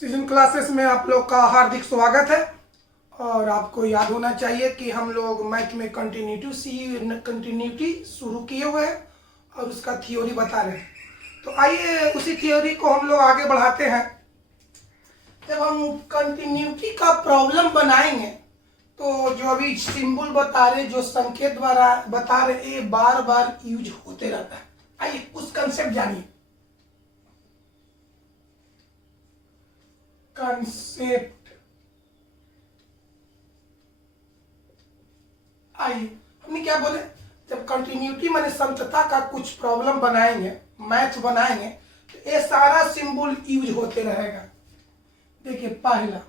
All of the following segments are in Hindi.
सीजन क्लासेस में आप लोग का हार्दिक स्वागत है। और आपको याद होना चाहिए कि हम लोग मैथ में कंटिन्यूटी शुरू किए हुए हैं और उसका थ्योरी बता रहे हैं। तो आइए उसी थ्योरी को हम लोग आगे बढ़ाते हैं। जब हम कंटिन्यूटी का प्रॉब्लम बनाएंगे तो जो अभी सिंबल बता रहे, जो संकेत द्वारा बता रहे, ये बार बार यूज होते रहता है। आइए उस कंसेप्ट जानिए। कंसेप्ट आइए, हमने क्या बोले, जब कंटिन्यूटी माने समता का कुछ प्रॉब्लम बनाएंगे, मैथ बनाएंगे, तो ये सारा सिंबल यूज होते रहेगा। देखिए पहला,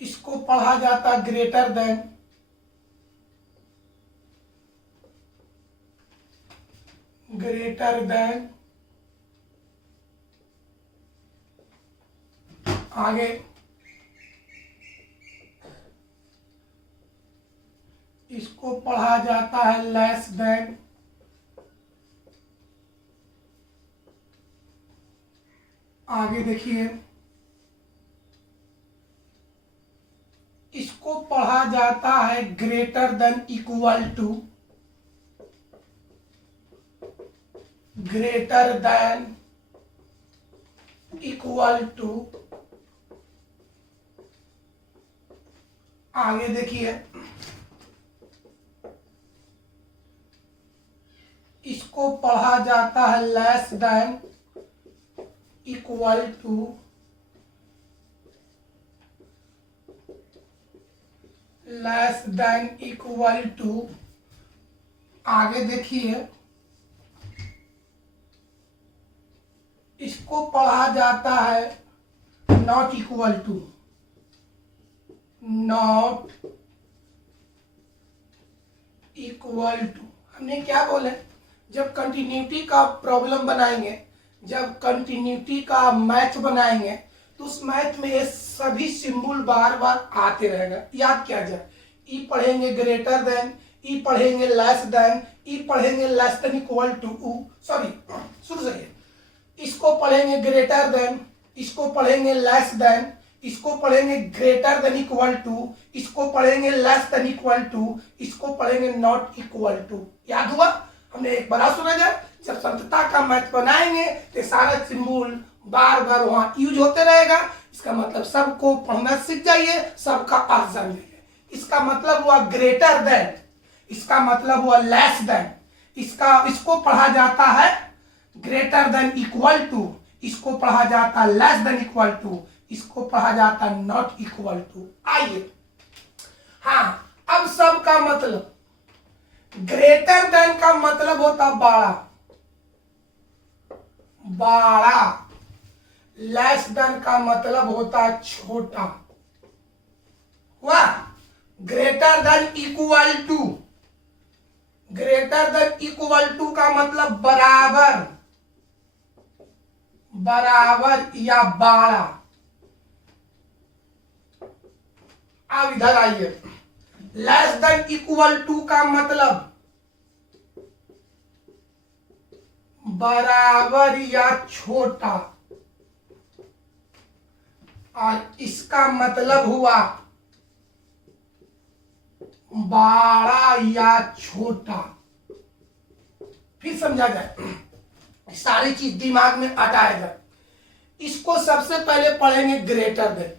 इसको पढ़ा जाता ग्रेटर देन, आगे इसको पढ़ा जाता है लेस देन, आगे देखिए इसको पढ़ा जाता है greater than equal to, greater than equal to, आगे देखिए इसको पढ़ा जाता है less than equal to, less than equal to, आगे देखिए इसको पढ़ा जाता है not equal to, not equal to. हमने क्या बोले, जब कंटिन्यूटी का प्रॉब्लम बनाएंगे, जब कंटिन्यूटी का मैथ बनाएंगे, तो उस मैथ में ये सभी सिंबल बार बार आते रहेगा। याद किया जाए, ई पढ़ेंगे ग्रेटर देन, ई पढ़ेंगे लेस देन, ई पढ़ेंगे less than equal to, sorry शुरू से, इसको पढ़ेंगे ग्रेटर देन, इसको पढ़ेंगे लेस देन, इसको पढ़ेंगे ग्रेटर देन इक्वल टू, इसको पढ़ेंगे लेस देन इक्वल टू, इसको पढ़ेंगे नॉट इक्वल टू। याद हुआ? हमने एक बार सुना जाए, जब समता का मैथ बनाएंगे तो सारा सिंबल बार बार वहां यूज होते रहेगा। इसका मतलब सबको पढ़ना सीख जाइए, सबका अर्थ जान लीजिए। इसका मतलब हुआ ग्रेटर देन, इसका मतलब हुआ लेस देन, इसको पढ़ा जाता है ग्रेटर देन इक्वल टू, इसको पढ़ा जाता है लेस देन इक्वल टू, इसको पढ़ा जाता है नॉट इक्वल टू। आइए, हाँ, अब सब का मतलब, ग्रेटर देन का मतलब होता बड़ा, बड़ा, लेस देन का मतलब होता छोटा। वाह, greater than equal to, greater than equal to का मतलब बराबर, बराबर या बड़ा। अब इधर आइए, लेस देन इक्वल टू का मतलब बराबर या छोटा, और इसका मतलब हुआ बड़ा या छोटा। फिर समझा जाए, सारी चीज दिमाग में हटाया जाए। इसको सबसे पहले पढ़ेंगे ग्रेटर देन,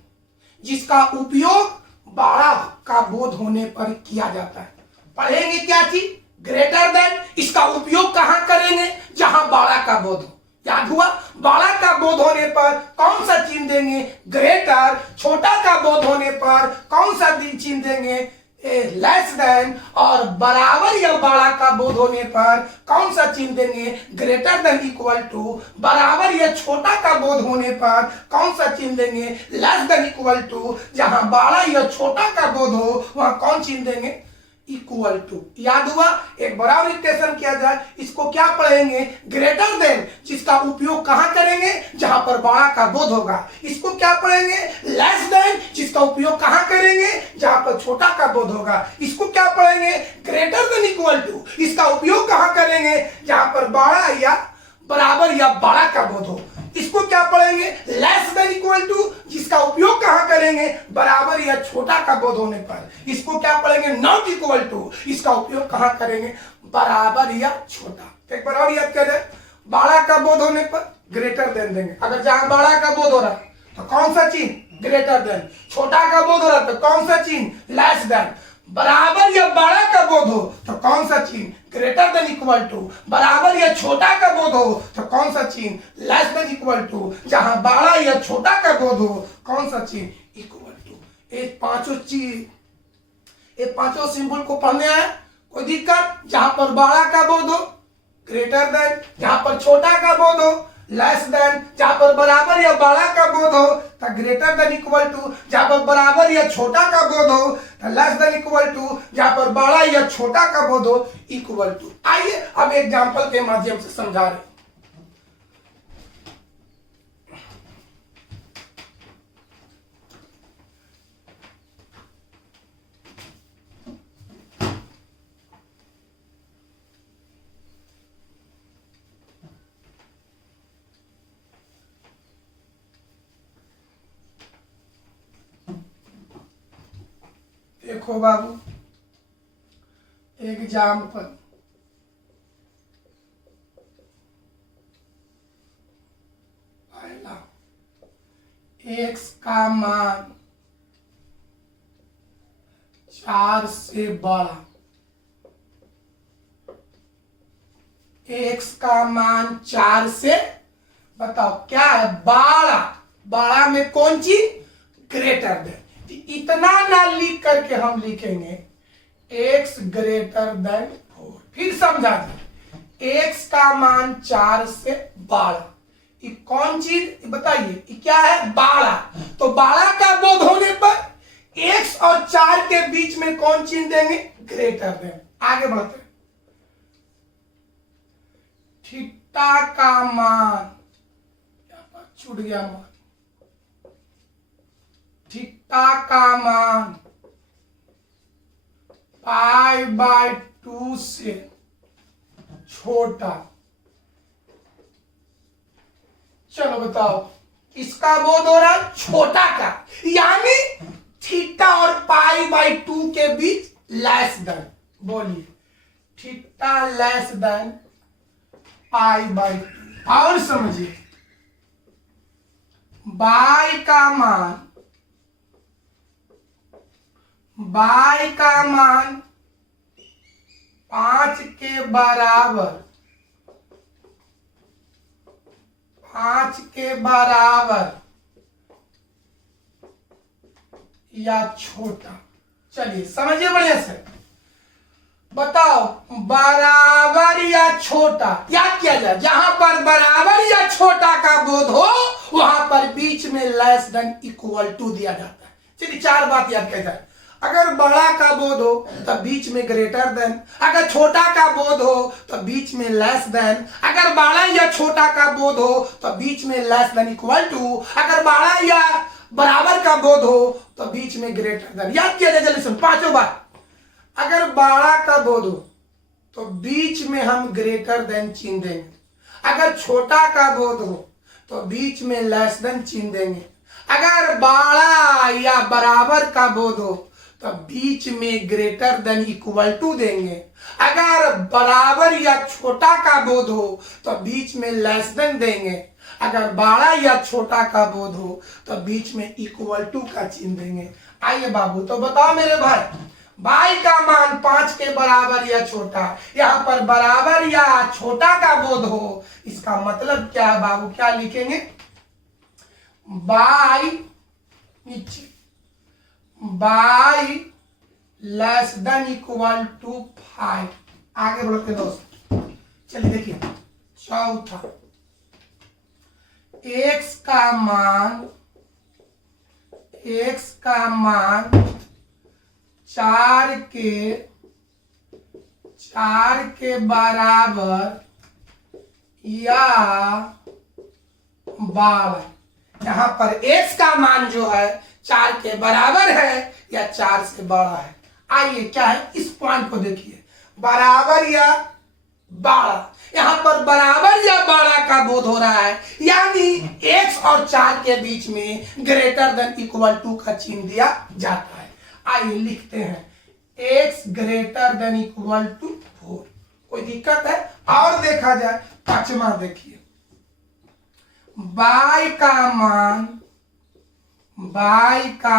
जिसका उपयोग बड़ा का बोध होने पर किया जाता है। पढ़ेंगे क्या चीज? Greater than. इसका उपयोग कहां करेंगे? जहां बड़ा का बोध हो। याद हुआ? बड़ा का बोध होने पर कौन सा चिन्ह देंगे? ग्रेटर। छोटा का बोध होने पर कौन सा चिन्ह देंगे? Less then. और बराबर या बड़ा का बोध होने पर कौन सा चिन्ह देंगे? Greater than equal to. बराबर या छोटा का बोध होने पर कौन सा चिन्ह देंगे? Less than equal to. जहां बड़ा या छोटा का बोध हो वहां कौन चिन्ह देंगे? इक्वल टू, याद हुआ? एक बराबर इक्वेशन किया जाए, इसको क्या पढ़ेंगे? ग्रेटर देन, जिसका उपयोग कहां करेंगे? जहां पर बड़ा का बोध होगा। इसको क्या पढ़ेंगे? लेस देन, जिसका उपयोग कहां करेंगे? जहां पर छोटा का बोध होगा। इसको क्या पढ़ेंगे? ग्रेटर देन इक्वल टू, इसका उपयोग कहां करेंगे? जहां पर बड़ा या बराबर या बड़ा का बोध हो। इसको क्या पढ़ेंगे? लेस देन इक्वल टू, जिसका उपयोग कहां करेंगे? बराबर या छोटा का बोध होने पर। इसको क्या पढ़ेंगे? नॉट इक्वल टू, इसका उपयोग कहां करेंगे? बराबर या छोटा। एक बार और याद करें, बड़ा का बोध होने पर ग्रेटर देन देंगे। अगर जहां बड़ा का बोध हो रहा है तो कौन सा चिन्ह? Greater then. छोटा का बोध हो रहा है तो कौन सा चिन्ह? Less then. बराबर या बड़ा का बोध हो तो कौन सा चिन्ह? Greater than equal to. बराबर या छोटा का बोध हो तो कौन सा चिन्ह? Less than equal to. जहां बड़ा या छोटा का बोध हो कौन सा चिन्ह? Equal to. ये पांचों चीज, ये पांचों सिंबल को पढ़ने आए, कोई दिक्कत? जहां पर बड़ा का बोध हो ग्रेटर देन, जहां पर छोटा का बोध हो लेस देन, जहां पर बराबर या बड़ा का बोध हो तो ग्रेटर देन इक्वल टू, जहां पर बराबर या छोटा का बोध हो तो लेस देन इक्वल टू, जहां पर बड़ा या छोटा का बोध हो इक्वल टू। आइए अब एग्जांपल के माध्यम से समझा रहे हैं। देखो बाबू, एग्जाम्पल, पहला, एक्स का मान 4 से बड़ा, एक्स का मान 4 से, बताओ क्या है? बड़ा। बड़ा में कौन चीज? Greater than. इतना ना लिख करके हम लिखेंगे x ग्रेटर देन 4। फिर समझा दे, x का मान 4 से बड़ा, ये कौन चीज बताइए? ये क्या है? बड़ा। तो बड़ा का बोध होने पर x और 4 के बीच में कौन चिन्ह देंगे? Greater then. आगे बढ़ते हैं, थीटा का मान, छूट गया मान, थीटा का मान π/2 से छोटा। चलो बताओ, किसका बोध हो रहा? छोटा का, यानी थीटा और π/2 के बीच लेस देन। बोलिए, थीटा लेस देन π/2। और समझिए, y का मान, y का मान 5 के बराबर, 5 के बराबर या छोटा। चलिए समझिए बढ़िया से, बताओ बराबर या छोटा। याद किया जाए, जहां पर बराबर या छोटा का बोध हो वहां पर बीच में लेस देन इक्वल टू दिया जाता है। चलिए 4 बात याद किया जाए। अगर बड़ा का बोध हो तो बीच में ग्रेटर देन, अगर छोटा का बोध हो तो बीच में लेस देन, अगर बड़ा या छोटा का बोध हो तो बीच में लेस देन इक्वल टू, अगर बड़ा या बराबर का बोध हो तो बीच में ग्रेटर देन। याद किया जाए, जल्दी सुन, 5 बात। अगर बड़ा का बोध हो तो बीच में हम ग्रेटर देन चिन्ह देंगे, अगर छोटा का बोध हो तो बीच में लेस देन चिन्ह देंगे, अगर बड़ा या बराबर का बोध हो तो बीच में ग्रेटर देन इक्वल टू देंगे, अगर बराबर या छोटा का बोध हो तो बीच में लेस देन देंगे, अगर बड़ा या छोटा का बोध हो तो बीच में इक्वल टू का चिन्ह देंगे। आइए बाबू, तो बताओ मेरे भाई, y का मान 5 के बराबर या छोटा, यहां पर बराबर या छोटा का बोध हो, इसका मतलब क्या है बाबू? क्या लिखेंगे? y नीचे, y less than equal to 5। आगे बढ़ते दोस्त, चलिए देखिए, चौथा, x का मान, x का मान 4 के 4 के बराबर या 12। यहां पर x का मान जो है 4 के बराबर है या 4 से बड़ा है। आइए क्या है इस पॉइंट को देखिए, बराबर या 12। यहां पर बराबर या 12 का बोध हो रहा है, यानी x और 4 के बीच में ग्रेटर देन इक्वल टू का चिन्ह दिया जाता है। आइए लिखते हैं x greater than equal to 4। कोई दिक्कत है? और देखा जाए पांचवा देखिए, y का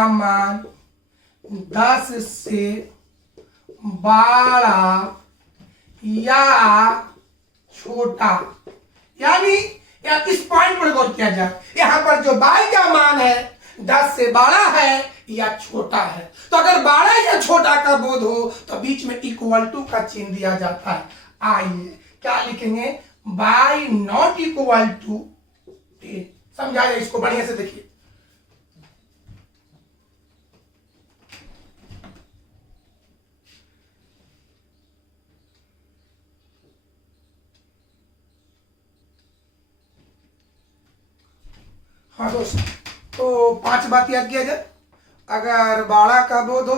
मान 10 से बड़ा या छोटा, यानी या इस पॉइंट पर गौर किया जाए, यहां पर जो y का मान है 10 से बड़ा है या छोटा है। तो अगर बड़ा या छोटा का बोध हो तो बीच में इक्वल टू का चिन्ह दिया जाता है। आइए क्या लिखेंगे, y नॉट इक्वल टू 10। समझाइए इसको बढ़िया से देखिए, हाँ दोस्त, तो 5 बात याद किया जाए। अगर बड़ा का बोध हो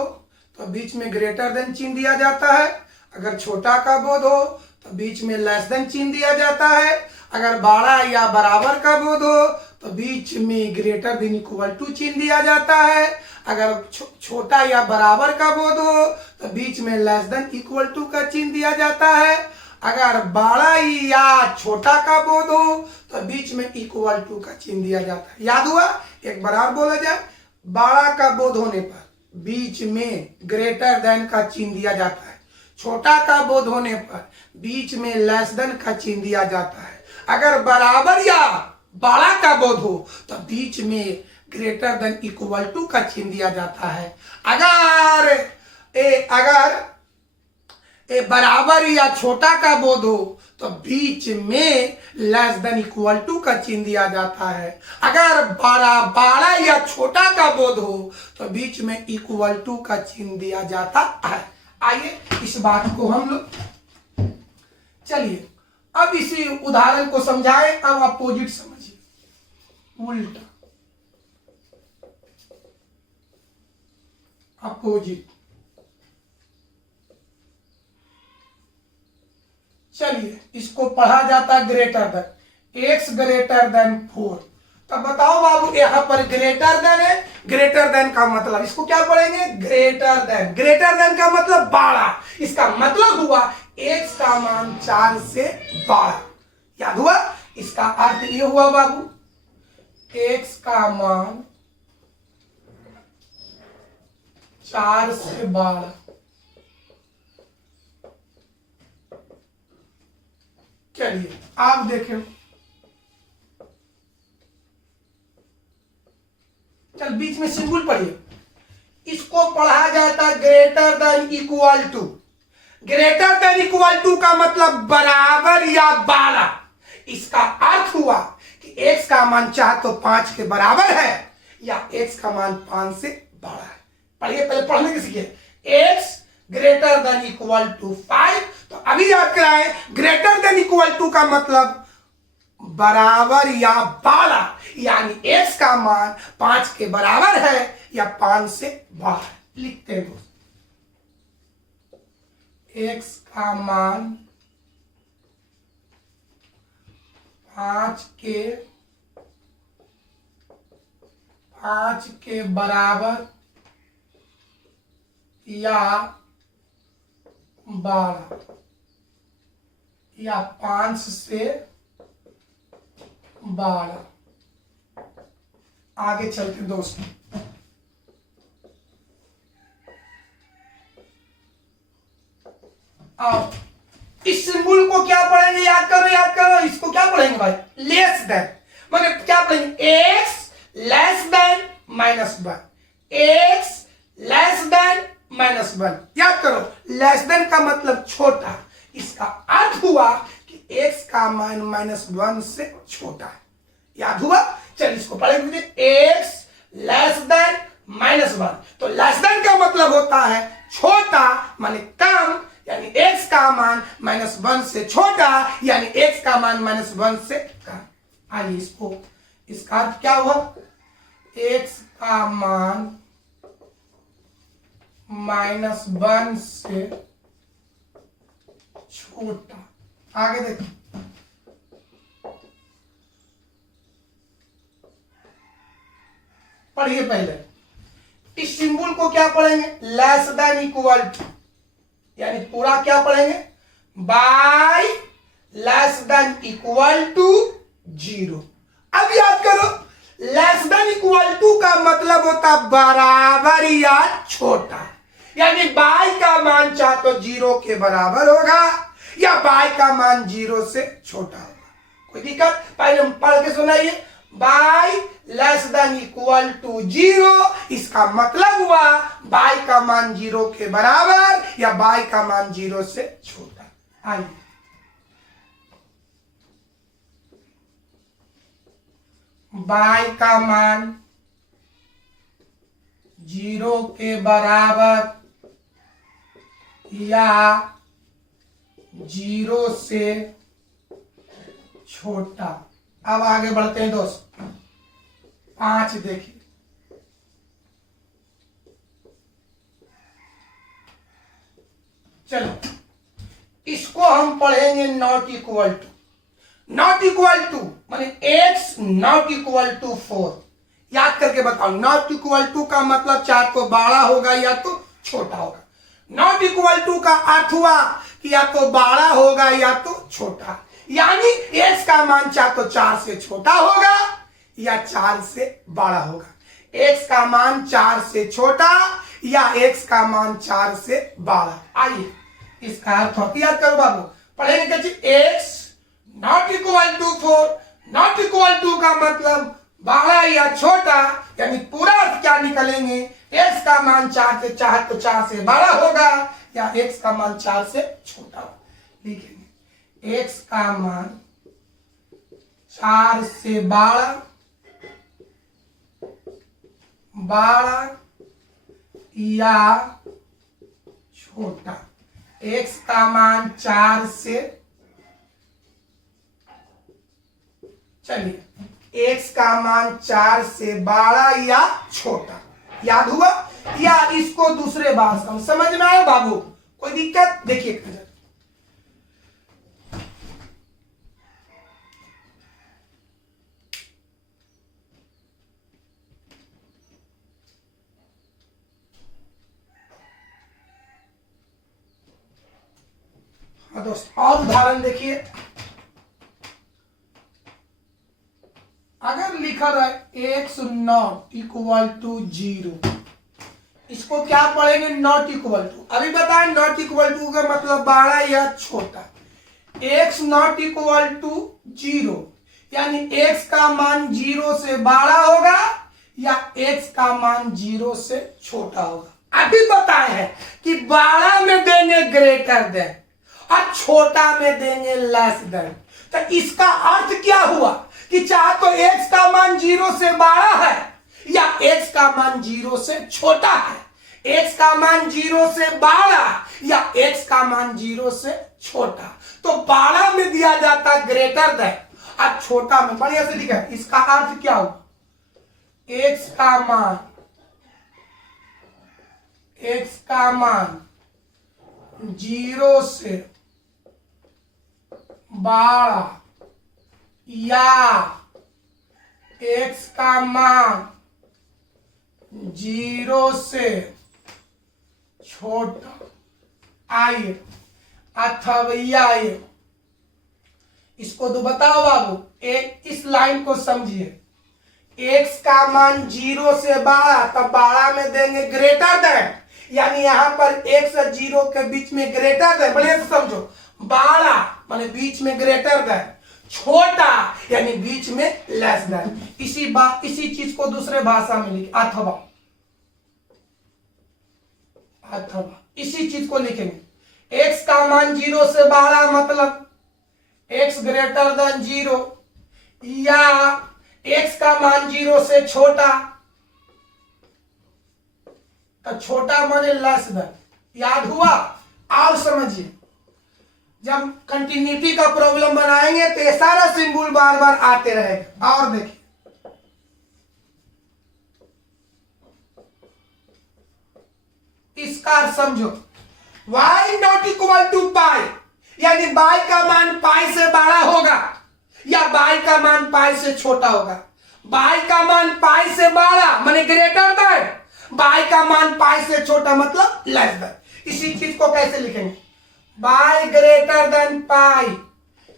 तो बीच में ग्रेटर देन चिन्ह दिया जाता है, अगर छोटा का बोध हो तो बीच में लेस देन चिन्ह दिया जाता है, अगर बड़ा या बराबर का बोध हो तो बीच में ग्रेटर देन इक्वल टू चिन्ह दिया जाता है, अगर छोटा या बराबर का बोध हो तो बीच में लेस देन इक्वल टू का चिन्ह दिया जाता है, अगर बड़ा या छोटा का बोध हो तो बीच में इक्वल टू का चिन्ह दिया जाता है। याद हुआ? एक बार और बोला जाए, बड़ा का बोध होने पर बीच में ग्रेटर देन का चिन्ह दिया जाता है, छोटा का बोध होने पर बीच में लेस देन का चिन्ह दिया जाता है, अगर बराबर या बड़ा का बोध हो तो बीच में ग्रेटर देन इक्वल टू का चिन्ह दिया जाता है, अगर बराबर या छोटा का बोध हो तो बीच में लेस देन इक्वल टू का चिन्ह दिया जाता है, अगर बड़ा या छोटा का बोध हो तो बीच में इक्वल टू का चिन्ह दिया जाता है। आइए इस बात को हम लोग, चलिए अब इसी उदाहरण को समझाएं। अब अपोजिट समझिए, उल्टा अपोजिट। चलिए इसको पढ़ा जाता है greater then, x greater then 4। तब बताओ बाबू यहां पर ग्रेटर देन है, ग्रेटर देन का मतलब इसको क्या पढ़ेंगे, ग्रेटर देन। ग्रेटर देन का मतलब बड़ा, इसका मतलब हुआ x का मान 4 से बड़ा। याद हुआ? इसका अर्थ ये हुआ बाबू, x का मान 4 से बड़ा। चलिए आप देखें, चल बीच में सिंबल पढ़िए, इसको पढ़ा जाता greater than equal to. Greater than equal to का मतलब बराबर या 12। इसका अर्थ हुआ कि x का मान 4 तो 5 के बराबर है या x का मान 5 से बड़ा है। पढ़िए, पहले पढ़ने की सीखिए, x greater than equal to 5। तो अभी याद कराएं, ग्रेटर देन इक्वल टू का मतलब बराबर या 12, यानी x का मान 5 के बराबर है या 5 से बड़ा है। लिखते हैं दोस्त, x का मान 5 के बराबर या 12 या 5 से 12। आगे चलते दोस्तों, अब इस सिंबल को क्या पढ़ेंगे, याद करो, इसको क्या पढ़ेंगे भाई, लेस देन। मतलब क्या पढ़ेंगे, x less then -1, x less then -1। याद करो, लेस देन का मतलब छोटा। इसका अर्थ हुआ कि x का मान -1 से छोटा है। याद हुआ? चलिए इसको पढ़ेंगे, x लेस देन -1। तो लेस देन का मतलब होता है छोटा, माने कम, यानी x का मान -1 से छोटा, यानी x का मान -1 से कम। आइए इसका अर्थ क्या हुआ, x का मान -1 से छोटा। आगे देखिए, पढ़िए पहले इस सिंबल को क्या पढ़ेंगे, लेस देन इक्वल टू, यानी पूरा क्या पढ़ेंगे, y less than equal to 0। अब याद करो, लेस देन इक्वल टू का मतलब होता बराबर या छोटा, यानी बाय का मान चाहे तो 0 के बराबर होगा या बाय का मान 0 से छोटा होगा। कोई दिक्कत, पहले हम पढ़ के सुनाइए, y less than equal to 0, इसका मतलब हुआ बाय का मान 0 के बराबर या बाय का मान 0 से छोटा। आइए बाय का मान 0 के बराबर या 0 से छोटा। अब आगे बढ़ते हैं दोस्त, 5 देखिए, चलो इसको हम पढ़ेंगे not equal to. Not equal to माने x नॉट इक्वल टू 4। याद करके बताओ, नॉट इक्वल टू का मतलब चाहे तो बड़ा होगा या तो छोटा होगा। नॉट इक्वल टू का अर्थ हुआ कि या तो बड़ा होगा या तो छोटा, यानी x का मान चाहे तो 4 से छोटा होगा या 4 से बड़ा होगा। x का मान 4 से छोटा या x का मान 4 से बड़ा। आइए इसका अर्थ याद करो बाबू, पढ़ेंगे कैसे, x not equal to 4, not equal to का मतलब बड़ा या छोटा, यानी पूरा अर्थ क्या निकलेंगे, x का मान 4 से चाहे तो 4 से बड़ा होगा या x का मान 4 से छोटा होगा। लिखेंगे x का मान 4 से बड़ा या छोटा, x का मान 4 से, चलिए x का मान 4 से बड़ा या छोटा, याद हुआ, या इसको दूसरे भाषा में समझ में आया बाबू, कोई दिक्कत, देखिए दोस्त, और उदाहरण देखिए, अगर लिखा रहा x नॉट इक्वल टू 0, इसको क्या पढ़ेंगे, नॉट इक्वल टू। अभी बताएं नॉट इक्वल टू का मतलब बड़ा या छोटा। x नॉट इक्वल टू 0 यानी x का मान 0 से बड़ा होगा या x का मान 0 से छोटा होगा। अभी बताए हैं कि बड़ा में देंगे ग्रेटर देन और छोटा में देंगे लेस देन। तो इसका अर्थ क्या हुआ कि चाहे तो x का मान 0 से बड़ा है या x का मान 0 से छोटा है, x का मान 0 से बड़ा या x का मान 0 से छोटा। तो बड़ा में दिया जाता ग्रेटर देन और छोटा में, बढ़िया से लिखा है, इसका अर्थ क्या हुआ, x का मान 0 से बड़ा या x का मान 0 से छोटा। आइए अथवा इसको तो बताओ बाबू, इस लाइन को समझिए, x का मान 0 से बड़ा, तब बड़ा में देंगे ग्रेटर देन, यानी यहां पर x और 0 के बीच में ग्रेटर देन, बढ़िया से समझो, बड़ा माने बीच में ग्रेटर देन, छोटा यानी बीच में लेस देन। इसी चीज को दूसरे भाषा में लिखे अथवा इसी चीज को लिखेंगे, x का मान 0 से बड़ा मतलब x ग्रेटर देन 0 या x का मान 0 से छोटा, तो छोटा माने लेस देन। याद हुआ, और समझिए, जब कंटिन्यूटी का प्रॉब्लम बनाएंगे तो ये सारा सिंबल बार बार आते रहेगा। और देखिए, इसका अर्थ समझो, y नॉट इक्वल टू पाई, यानी y का मान पाई से बड़ा होगा या y का मान पाई से छोटा होगा। y का मान पाई से बड़ा माने ग्रेटर देन, y का मान पाई से छोटा मतलब लेस देन। इसी चीज को कैसे लिखेंगे, y ग्रेटर देन पाई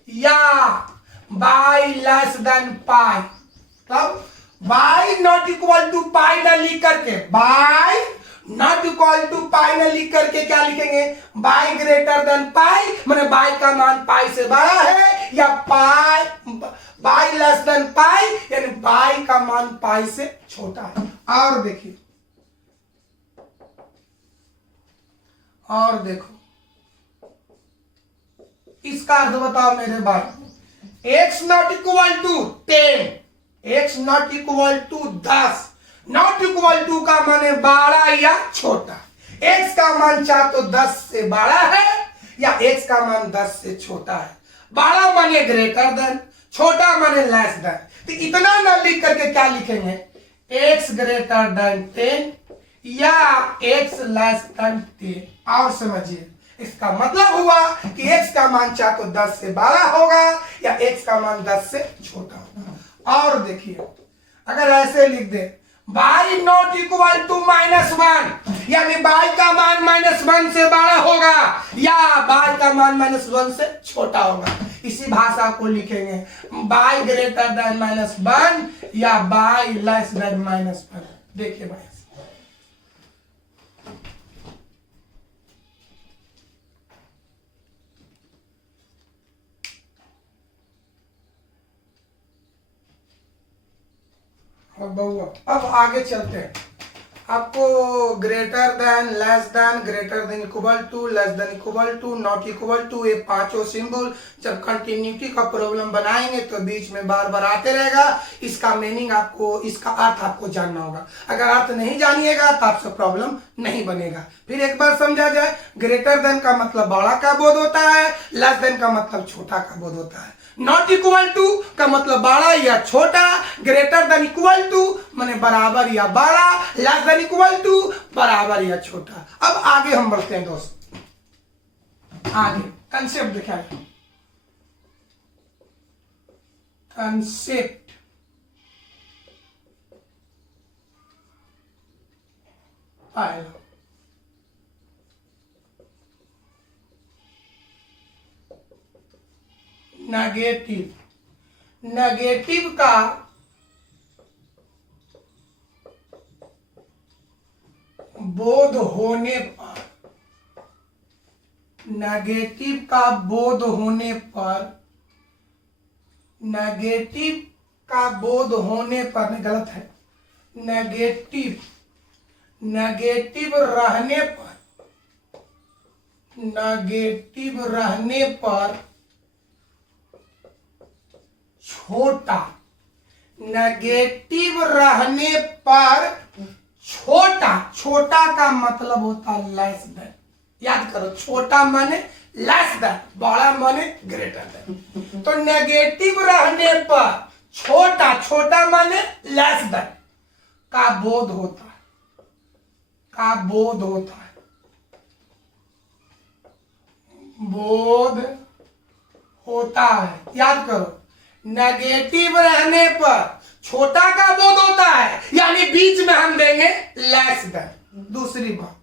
या y लेस देन पाई। तब y नॉट इक्वल टू पाई ना लिख करके, y नॉट इक्वल टू पाई ना लिख करके क्या लिखेंगे, y ग्रेटर देन पाई माने y का मान पाई से बड़ा है, या y लेस देन पाई यानी y का मान पाई से छोटा है। और देखिए, और देखो, इसका अर्थ बताओ मेरे भाई, x not equal to 10, x not equal to 10, not equal to का माने बड़ा या छोटा। x का मान चाहे तो 10 से बड़ा है या x का मान 10 से छोटा है। बड़ा माने ग्रेटर देन, छोटा माने लेस देन। तो इतना ना लिख करके क्या लिखेंगे, x ग्रेटर देन 10 या x लेस देन 10। और समझिए, इसका मतलब हुआ कि x का मान चाहे तो 10 से बड़ा होगा या x का मान 10 से छोटा होगा। और देखिए, अगर ऐसे लिख दे y नॉट इक्वल टू -1, यानी y का मान -1 से बड़ा होगा या y का मान -1 से छोटा होगा। इसी भाषा को लिखेंगे y ग्रेटर देन -1 या y लेस देन -1। देखिए भाई, अब आगे चलते हैं। आपको greater than, less than, greater than equal to, less than equal to, not equal to, ये पांचों सिंबल जब कंटिन्यूटी का प्रॉब्लम बनाएंगे तो बीच में बार बार आते रहेगा। इसका मीनिंग आपको, इसका अर्थ आपको जानना होगा। अगर अर्थ नहीं जानिएगा तो आपसे प्रॉब्लम नहीं बनेगा। फिर एक बार समझा जाए, ग्रेटर देन का मतलब बड़ा का बोध होता है, लेस देन का मतलब छोटा का बोध होता है, नॉट इक्वल टू का मतलब बड़ा या छोटा, ग्रेटर देन इक्वल टू माने बराबर या बड़ा, लेस देन इक्वल टू बराबर या छोटा। अब आगे हम बढ़ते हैं दोस्त, आगे कंसेप्ट दिखाएं। कंसेप्ट पहला, नेगेटिव। नेगेटिव का बोध होने पर, नेगेटिव का बोध होने पर, नेगेटिव का बोध होने पर, नहीं गलत है, नेगेटिव, नेगेटिव रहने पर, नेगेटिव रहने पर छोटा, नेगेटिव रहने पर छोटा, छोटा का मतलब होता है लेस देन। याद करो, छोटा माने लेस देन, बड़ा माने ग्रेटर देन। तो नेगेटिव रहने पर छोटा, छोटा माने लेस देन का बोध होता है, का बोध होता है, बोध होता है। याद करो, नेगेटिव रहने पर छोटा का बोध होता है, यानी बीच में हम देंगे लेस देन। दूसरी बात,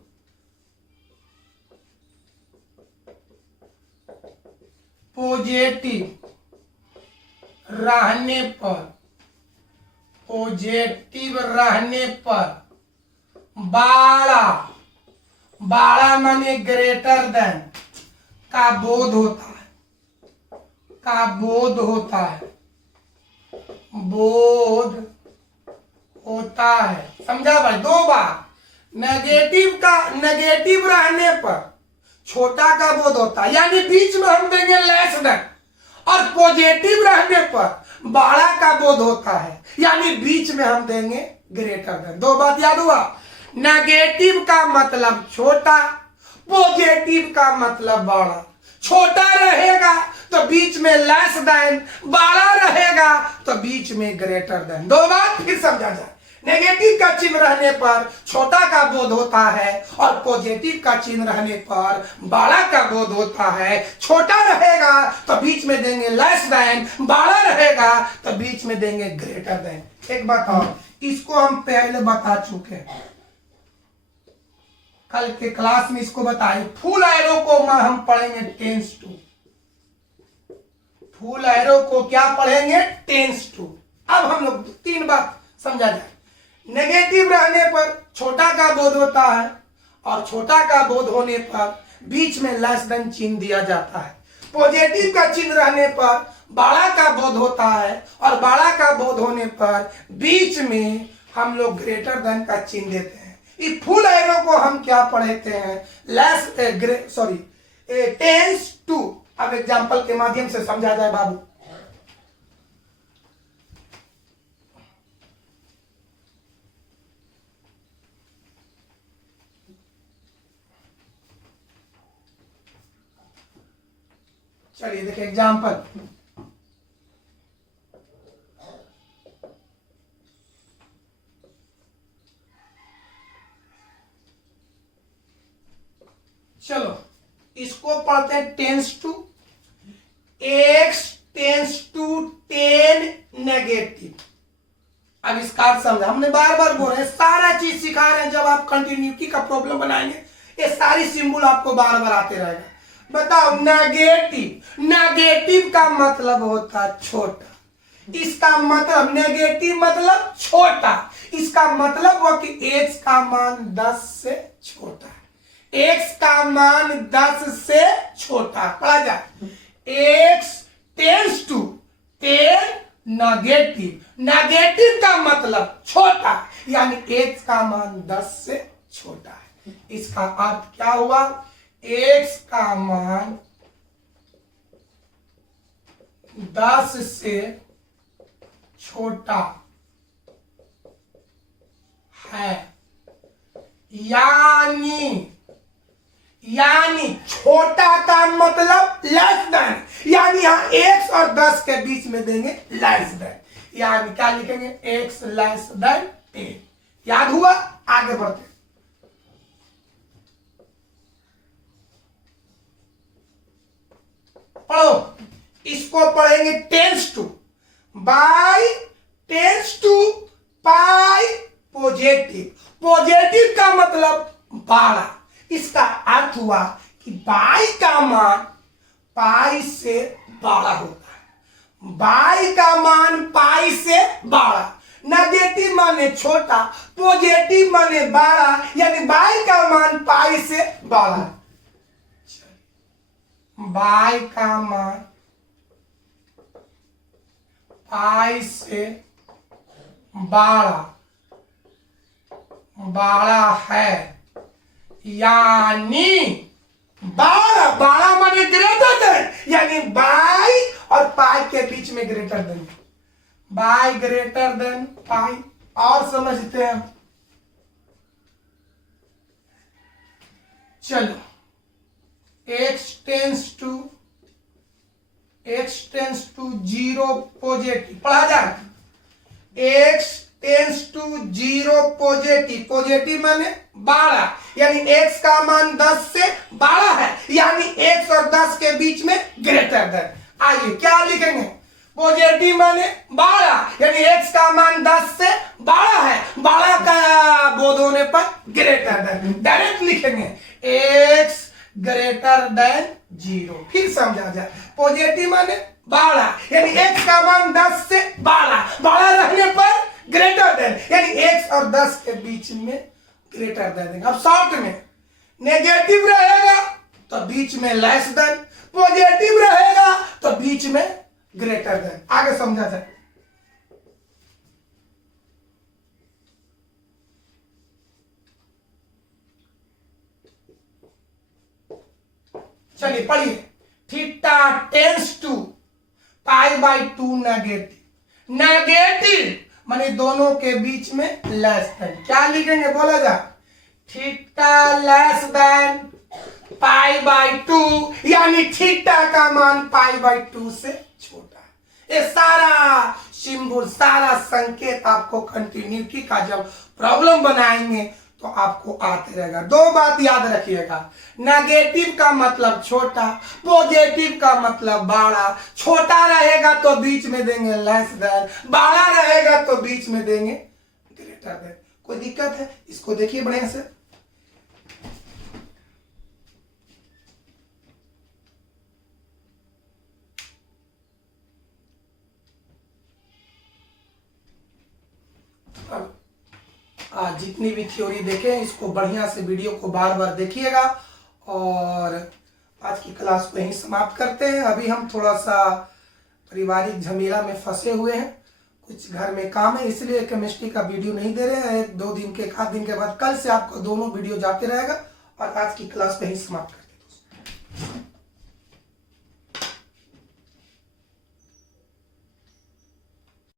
पॉजिटिव रहने पर, पॉजिटिव रहने पर बड़ा, बड़ा माने ग्रेटर देन का बोध होता है, का बोध होता है, बोध होता है। समझा भाई? दो बार, नेगेटिव का, नेगेटिव रहने पर छोटा का बोध होता है, यानी बीच में हम देंगे लेस देन, और पॉजिटिव रहने पर बड़ा का बोध होता है, यानी बीच में हम देंगे ग्रेटर देन। दो बात याद हुआ, नेगेटिव का मतलब छोटा, पॉजिटिव का मतलब बड़ा, छोटा रहेगा तो बीच में लेस देन, बड़ा रहेगा तो बीच में ग्रेटर देन। दो बात फिर समझा जाए, नेगेटिव का चिन्ह रहने पर छोटा का बोध होता है और पॉजिटिव का चिन्ह रहने पर बड़ा का बोध होता है। छोटा रहेगा तो बीच में देंगे लेस देन, बड़ा रहेगा तो बीच में देंगे ग्रेटर देन। एक बात और, इसको हम पहले बता चुके हैं, कल के क्लास में इसको बताए। फुल एरो को हम पढ़ेंगे टेंस टू, फुल एरो को क्या पढ़ेंगे? Tends to. अब हम लोग तीन बात समझा जाए, नेगेटिव रहने पर छोटा का बोध होता है और छोटा का बोध होने पर बीच में लेस देन चिन्ह दिया जाता है। पॉजिटिव का चिन्ह रहने पर बड़ा का बोध होता है और बड़ा का बोध होने पर बीच में हम लोग ग्रेटर देन का चिन्ह देते हैं। इस फुल एरो को हम क्या पढ़ते हैं? Tends to. अब एग्जांपल के माध्यम से समझा जाए बाबू। चलिए देखिए एग्जांपल, चलो इसको पढ़ते हैं tends to. X tends to 10 negative. अब इसका अर्थ समझा, हमने बार बार बोल रहे हैं, सारा चीज सिखा रहे हैं। जब आप कंटिन्यूटी का प्रॉब्लम बनाएंगे ये सारी सिंबल आपको बार बार आते रहेगा। बताओ, नेगेटिव, नेगेटिव का मतलब होता है छोटा। इसका मतलब नेगेटिव मतलब छोटा, इसका मतलब हुआ कि x का मान 10 से छोटा है। x का मान 10 से छोटा, पढ़ा जाए। x tends to 10 negative, negative का मतलब छोटा, यानी x का मान 10 से छोटा है। इसका अर्थ क्या हुआ? x का मान 10 से छोटा है, यानी छोटा का मतलब लेस देन, यानी यहां x और 10 के बीच में देंगे लेस देन, यानी क्या लिखेंगे? x less than 10। याद हुआ? आगे बढ़ते, पढ़ो। इसको पढ़ेंगे tends to by tends to pi positive. Positive का मतलब बड़ा, इसका अर्थ हुआ कि बाई का मान पाई से बड़ा होता है। बाई का मान पाई से बड़ा, नेगेटिव माने छोटा, पॉजिटिव माने बड़ा, यानी बाई का मान पाई से बड़ा। बाई का मान पाई से बड़ा है, यानी बड़ा माने ग्रेटर देन, यानी बाई और पाई के बीच में greater than, by greater than pi. और समझते हैं, चलो x टेंस टू 0 पॉजिटिव, पढ़ा जाए। x tends to 0 positive, positive माने 12, यानी x का मान 10 से बड़ा है, यानी x और 10 के बीच में ग्रेटर देन। आइए क्या लिखेंगे? पॉजिटिव माने 12, यानी x का मान 10 से बड़ा है, बड़ा का बोध होने पर ग्रेटर देन। डायरेक्ट लिखेंगे x ग्रेटर देन 0। फिर समझा जाए, पॉजिटिव माने 12, यानी x का मान 10 से बड़ा रहने पर ग्रेटर देन, यानी x और 10 के बीच में ग्रेटर दे देंगे। अब शॉर्ट में, नेगेटिव रहेगा तो बीच में लेस देन, पॉजिटिव रहेगा तो बीच में ग्रेटर देन। आगे समझा जाए, चलिए पढ़िए। Theta tends to pi by 2 negative, negative माने दोनों के बीच में लेस देन। क्या लिखेंगे? बोला जा, theta less than pi by 2 यानी थीटा का मान पाई बाई 2 से छोटा है। ये सारा सिंबल, सारा संकेत आपको कंटिन्यूटी का जब प्रॉब्लम बनाएंगे तो आपको आते रहेगा। दो बात याद रखिएगा, नेगेटिव का मतलब छोटा, पॉजिटिव का मतलब बड़ा। छोटा रहेगा तो बीच में देंगे लेस देन, बड़ा रहेगा तो बीच में देंगे ग्रेटर देन। कोई दिक्कत है? इसको देखिए बढ़िया से। आज जितनी भी थ्योरी देखें इसको बढ़िया से वीडियो को बार बार देखिएगा। और आज की क्लास को यहीं समाप्त करते हैं। अभी हम थोड़ा सा पारिवारिक झमेला में फंसे हुए हैं, कुछ घर में काम है, इसलिए केमिस्ट्री का वीडियो नहीं दे रहे हैं। एक आध दिन के बाद कल से आपको दोनों वीडियो जाते रहेगा। और आज की क्लास को यहीं समाप्त करते हैं।